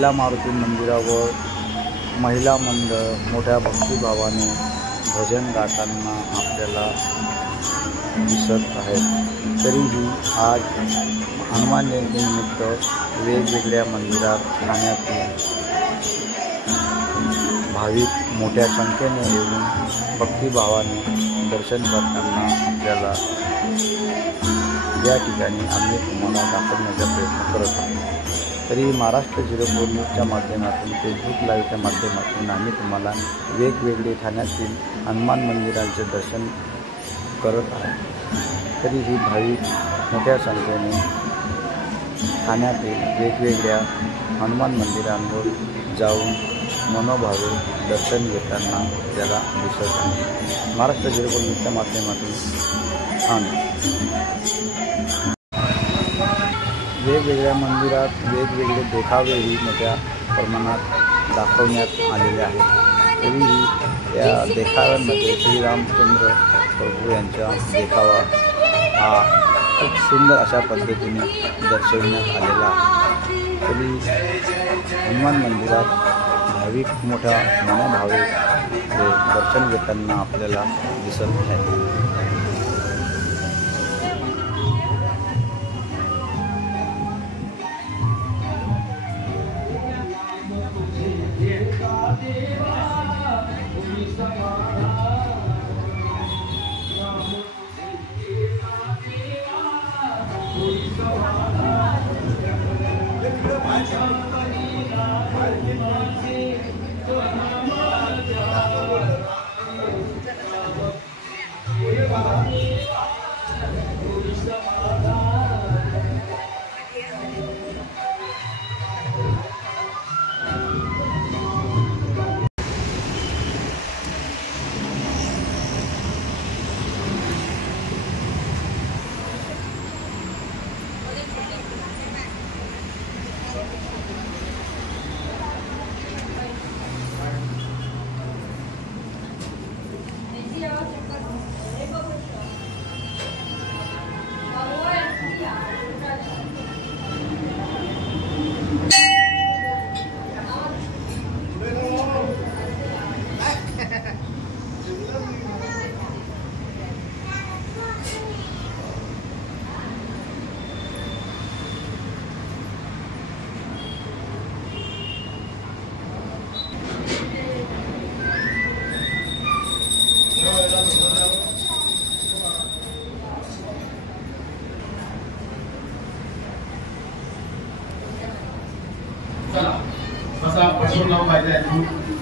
किल्ला मारुती मंदिरावर महिला मंडळ मोठ्या भक्तिभावाने भजन गाताना आपल्याला दिसत आहेत। तरीही आज हनुमान जयंतीनिमित्त वेगवेगळ्या मंदिरात ठाण्यातील भाविक मोठ्या संख्येने येऊन भक्तिभावाने दर्शन करताना आपल्याला या ठिकाणी आम्ही तुम्हाला दाखवण्याचा प्रयत्न करत आहोत। तरी महाराष्ट्र 04 न्यूजच्या माध्यमातून, फेसबुक लाईव्हच्या माध्यमातून आम्ही तुम्हाला वेगवेगळे ठाण्यातील हनुमान मंदिरांचे दर्शन करत आहोत। तरीही भाविक मोठ्या संख्येने ठाण्यातील वेगवेगळ्या हनुमान मंदिरांवर जाऊन मनोभावे दर्शन घेताना आपल्याला दिसत आहे। महाराष्ट्र 04 न्यूजच्या माध्यमातून वेगवेगळ्या मंदिरात वेगवेगळे देखावेही मोठ्या प्रमाणात दाखवण्यात आलेले आहेत। तरीही या देखाव्यांमध्ये श्रीरामचंद्र प्रभू यांचा देखावा हा खूप सुंदर अशा पद्धतीने दर्शवण्यात आलेला आहे। तरी हनुमान मंदिरात भाविक मोठ्या मनोभावे दर्शन घेताना आपल्याला दिसत आहे। चला बसा, पटवून लावून पाहिजे।